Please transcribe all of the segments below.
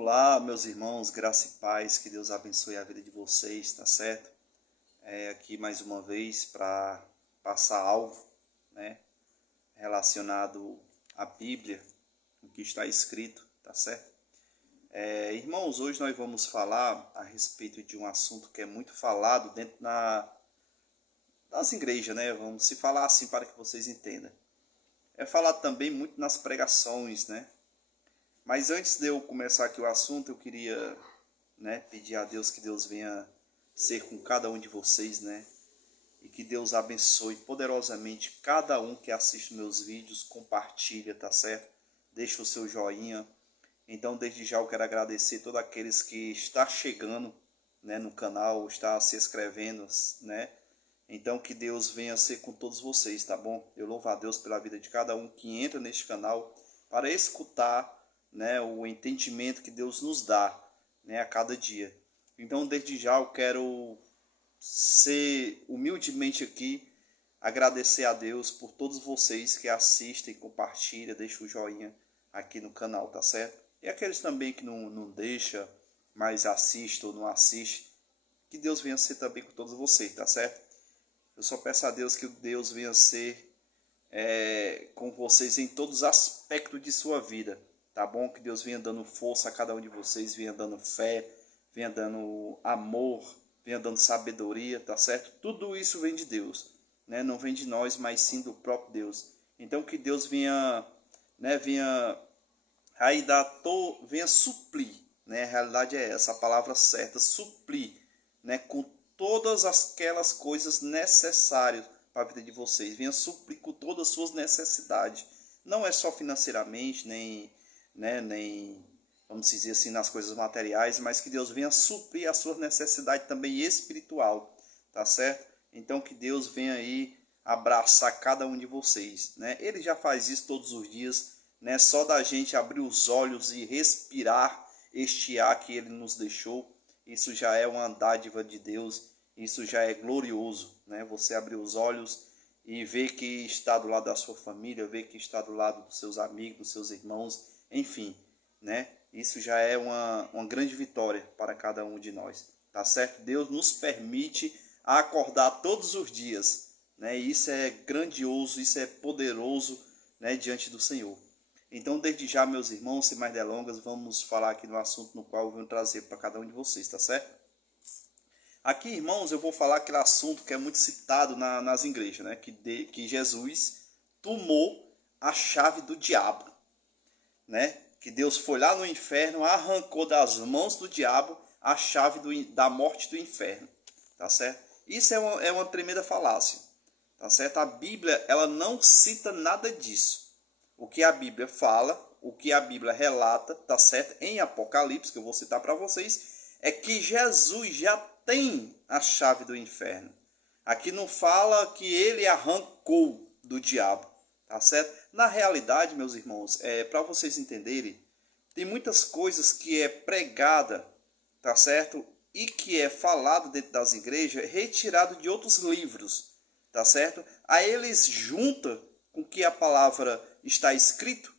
Olá, meus irmãos, graça e paz, que Deus abençoe a vida de vocês, tá certo? Aqui mais uma vez para passar algo, né, relacionado à Bíblia, o que está escrito, tá certo? Irmãos, hoje nós vamos falar a respeito de um assunto que é muito falado dentro das igrejas, né? Vamos se falar assim para que vocês entendam. É falado também muito nas pregações, né? Mas antes de eu começar aqui o assunto, eu queria, né, pedir a Deus que Deus venha ser com cada um de vocês, né? E que Deus abençoe poderosamente cada um que assiste meus vídeos, compartilha, tá certo? Deixa o seu joinha. Então, desde já eu quero agradecer a todos aqueles que estão chegando, né, no canal, está se inscrevendo, né? Então, que Deus venha ser com todos vocês, tá bom? Eu louvo a Deus pela vida de cada um que entra neste canal para escutar, né, o entendimento que Deus nos dá, né, a cada dia. Então, desde já eu quero ser humildemente aqui, agradecer a Deus por todos vocês que assistem, compartilham, deixam o joinha aqui no canal, tá certo? E aqueles também que não deixam, mas assistem ou não assistem, que Deus venha ser também com todos vocês, tá certo? Eu só peço a Deus que Deus venha ser com vocês em todos os aspectos de sua vida, tá bom? Que Deus venha dando força a cada um de vocês, venha dando fé, venha dando amor, venha dando sabedoria, tá certo? Tudo isso vem de Deus, né? Não vem de nós, mas sim do próprio Deus. Então que Deus venha, né, venha suprir, né? A realidade é essa, a palavra certa, suprir, né, com todas aquelas coisas necessárias para a vida de vocês. Venha suprir com todas as suas necessidades. Não é só financeiramente, nem vamos dizer assim, nas coisas materiais, mas que Deus venha suprir a sua necessidade também espiritual, tá certo? Então que Deus venha aí abraçar cada um de vocês, né? Ele já faz isso todos os dias, né? Só da gente abrir os olhos e respirar este ar que Ele nos deixou, isso já é uma dádiva de Deus, isso já é glorioso, né? Você abrir os olhos e ver que está do lado da sua família, ver que está do lado dos seus amigos, dos seus irmãos, enfim, né? Isso já é uma grande vitória para cada um de nós, tá certo? Deus nos permite acordar todos os dias, né? E isso é grandioso, isso é poderoso, né, diante do Senhor. Então, desde já, meus irmãos, sem mais delongas, vamos falar aqui no assunto no qual eu venho trazer para cada um de vocês, tá certo? Aqui, irmãos, eu vou falar aquele assunto que é muito citado nas igrejas, né? Que Jesus tomou a chave do diabo, né? Que Deus foi lá no inferno, arrancou das mãos do diabo a chave da morte do inferno, tá certo? Isso é uma tremenda falácia, tá certo? A Bíblia, ela não cita nada disso. O que a Bíblia fala, o que a Bíblia relata, tá certo? Em Apocalipse, que eu vou citar para vocês, é que Jesus já tem a chave do inferno. Aqui não fala que ele arrancou do diabo, tá certo? Na realidade, meus irmãos, para vocês entenderem, tem muitas coisas que é pregada, tá certo? E que é falado dentro das igrejas, retirado de outros livros, tá certo? Aí eles juntam com que a palavra está escrito,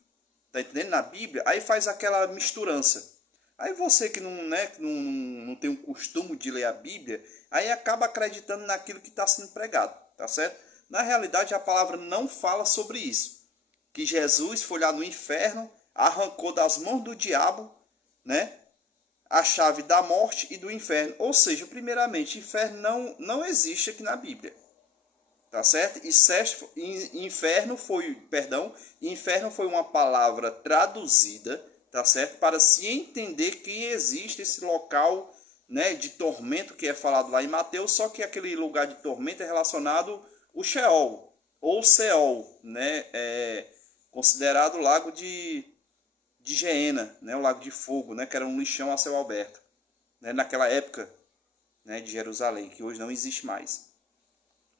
tá entendendo? Na Bíblia, aí faz aquela misturança. Aí você que não, né, que não tem o costume de ler a Bíblia, aí acaba acreditando naquilo que está sendo pregado, tá certo? Na realidade, a palavra não fala sobre isso. Que Jesus foi lá no inferno, arrancou das mãos do diabo, né, a chave da morte e do inferno. Ou seja, primeiramente, inferno não existe aqui na Bíblia. Tá certo? Inferno foi uma palavra traduzida, tá certo? Para se entender que existe esse local, né, de tormento que é falado lá em Mateus, só que aquele lugar de tormento é relacionado ao Sheol, ou Seol, né? Considerado o lago de Geena, né? O lago de fogo, né? Que era um lixão a céu aberto, né? Naquela época, né, de Jerusalém, que hoje não existe mais.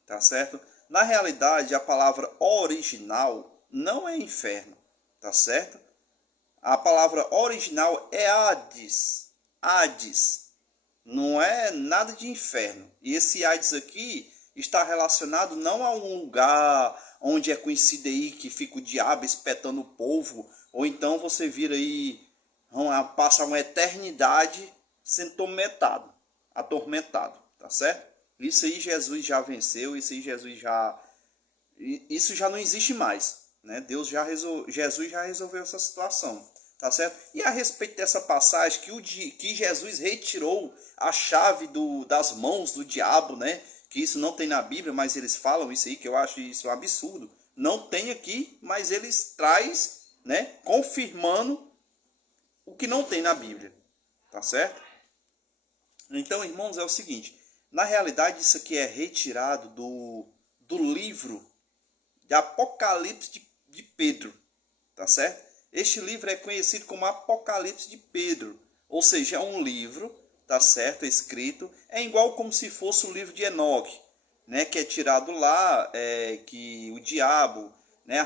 Tá certo? Na realidade, a palavra original não é inferno, tá certo? A palavra original é Hades. Hades. Não é nada de inferno. E esse Hades aqui está relacionado não a um lugar onde é conhecido aí que fica o diabo espetando o povo, ou então você vira aí vão passar uma eternidade sendo atormentado, tá certo? Isso aí Jesus já venceu, isso já não existe mais, né? Jesus já resolveu essa situação, tá certo? E a respeito dessa passagem que Jesus retirou a chave das mãos do diabo, né? Que isso não tem na Bíblia, mas eles falam isso aí, que eu acho isso um absurdo. Não tem aqui, mas eles traz, né? Confirmando o que não tem na Bíblia, tá certo? Então, irmãos, é o seguinte, na realidade isso aqui é retirado do livro de Apocalipse de Pedro, tá certo? Este livro é conhecido como Apocalipse de Pedro, ou seja, é um livro, tá certo, escrito, é igual como se fosse o livro de Enoque, né, que é tirado lá, que o diabo, né,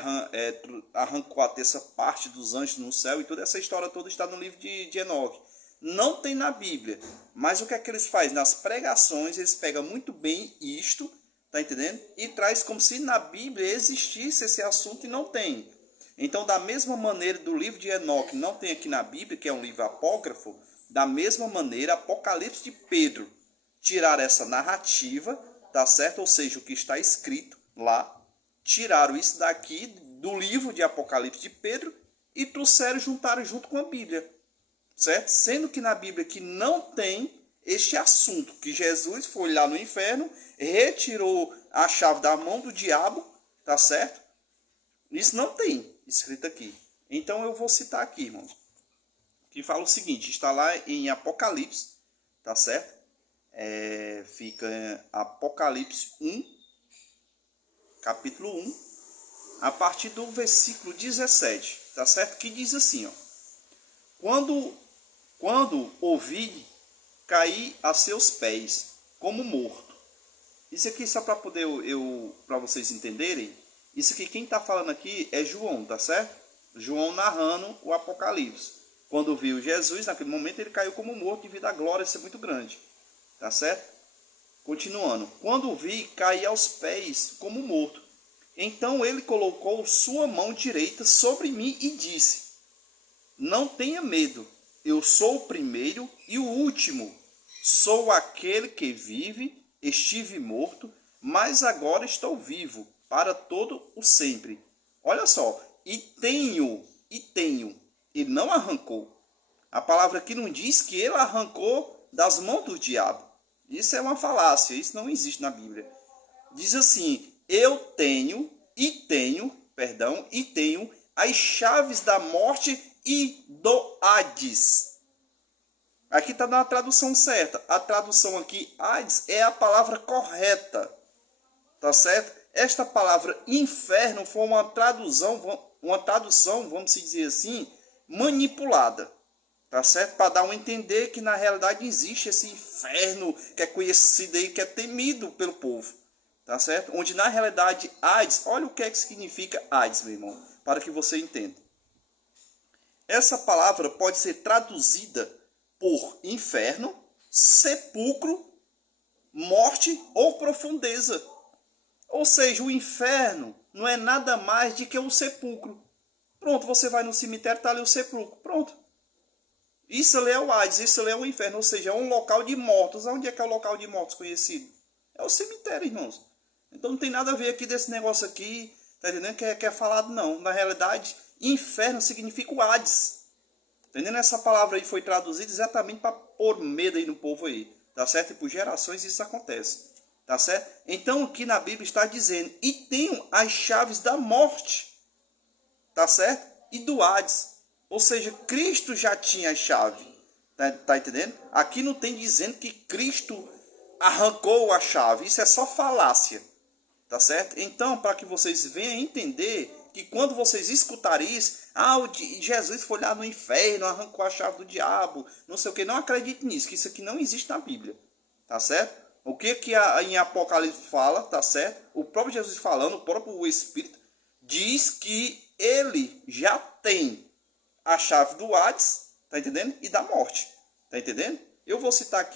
arrancou a terça parte dos anjos no céu, e toda essa história toda está no livro de Enoque. Não tem na Bíblia, mas o que é que eles fazem? Nas pregações eles pegam muito bem isto, tá entendendo? E traz como se na Bíblia existisse esse assunto e não tem. Então, da mesma maneira do livro de Enoque não tem aqui na Bíblia, que é um livro apócrifo, da mesma maneira Apocalipse de Pedro tirar essa narrativa, tá certo? Ou seja, o que está escrito lá, tiraram isso daqui do livro de Apocalipse de Pedro e trouxeram, juntaram junto com a Bíblia, certo? Sendo que na Bíblia que não tem este assunto, que Jesus foi lá no inferno, retirou a chave da mão do diabo, tá certo? Isso não tem escrito aqui. Então eu vou citar aqui, irmãos, que fala o seguinte, está lá em Apocalipse, tá certo? Fica em Apocalipse 1, capítulo 1, a partir do versículo 17, tá certo? Que diz assim, ó: Quando ouvi, caí a seus pés, como morto. Isso aqui só para poder para vocês entenderem, isso aqui quem está falando aqui é João, tá certo? João narrando o Apocalipse. Quando viu Jesus, naquele momento ele caiu como morto devido à glória ser muito grande, tá certo? Continuando, quando vi, caí aos pés como morto. Então ele colocou sua mão direita sobre mim e disse: Não tenha medo, eu sou o primeiro e o último. Sou aquele que vive, estive morto, mas agora estou vivo, para todo o sempre. Olha só, e tenho, ele não arrancou. A palavra aqui não diz que ele arrancou das mãos do diabo. Isso é uma falácia, isso não existe na Bíblia. Diz assim, eu tenho as chaves da morte e do Hades. Aqui está na tradução certa. A tradução aqui, Hades, é a palavra correta. Tá certo? Esta palavra inferno foi uma tradução, vamos dizer assim, manipulada. Tá certo? Para dar a entender que na realidade existe esse inferno que é conhecido aí, que é temido pelo povo. Tá certo? Onde na realidade Hades, olha o que é que significa Hades, meu irmão, para que você entenda. Essa palavra pode ser traduzida por inferno, sepulcro, morte ou profundeza. Ou seja, o inferno não é nada mais do que um sepulcro. Pronto, você vai no cemitério, está ali o sepulcro. Pronto. Isso ali é o Hades, isso ali é o inferno. Ou seja, é um local de mortos. Onde é que é o local de mortos conhecido? É o cemitério, irmãos. Então não tem nada a ver aqui desse negócio aqui, tá entendendo? Que é falado, não. Na realidade, inferno significa o Hades. Entendendo? Essa palavra aí foi traduzida exatamente para pôr medo aí no povo aí. Tá certo? E por gerações isso acontece. Tá certo? Então aqui na Bíblia está dizendo, e tenho as chaves da morte. Tá certo? E do Hades. Ou seja, Cristo já tinha a chave. Tá entendendo? Aqui não tem dizendo que Cristo arrancou a chave. Isso é só falácia. Tá certo? Então, para que vocês venham entender que quando vocês escutarem isso, Jesus foi lá no inferno, arrancou a chave do diabo, não sei o que, não acredite nisso, que isso aqui não existe na Bíblia. Tá certo? O que em Apocalipse fala, tá certo? O próprio Jesus falando, o próprio Espírito, diz que ele já tem a chave do Hades, tá entendendo? E da morte, tá entendendo? Eu vou citar aqui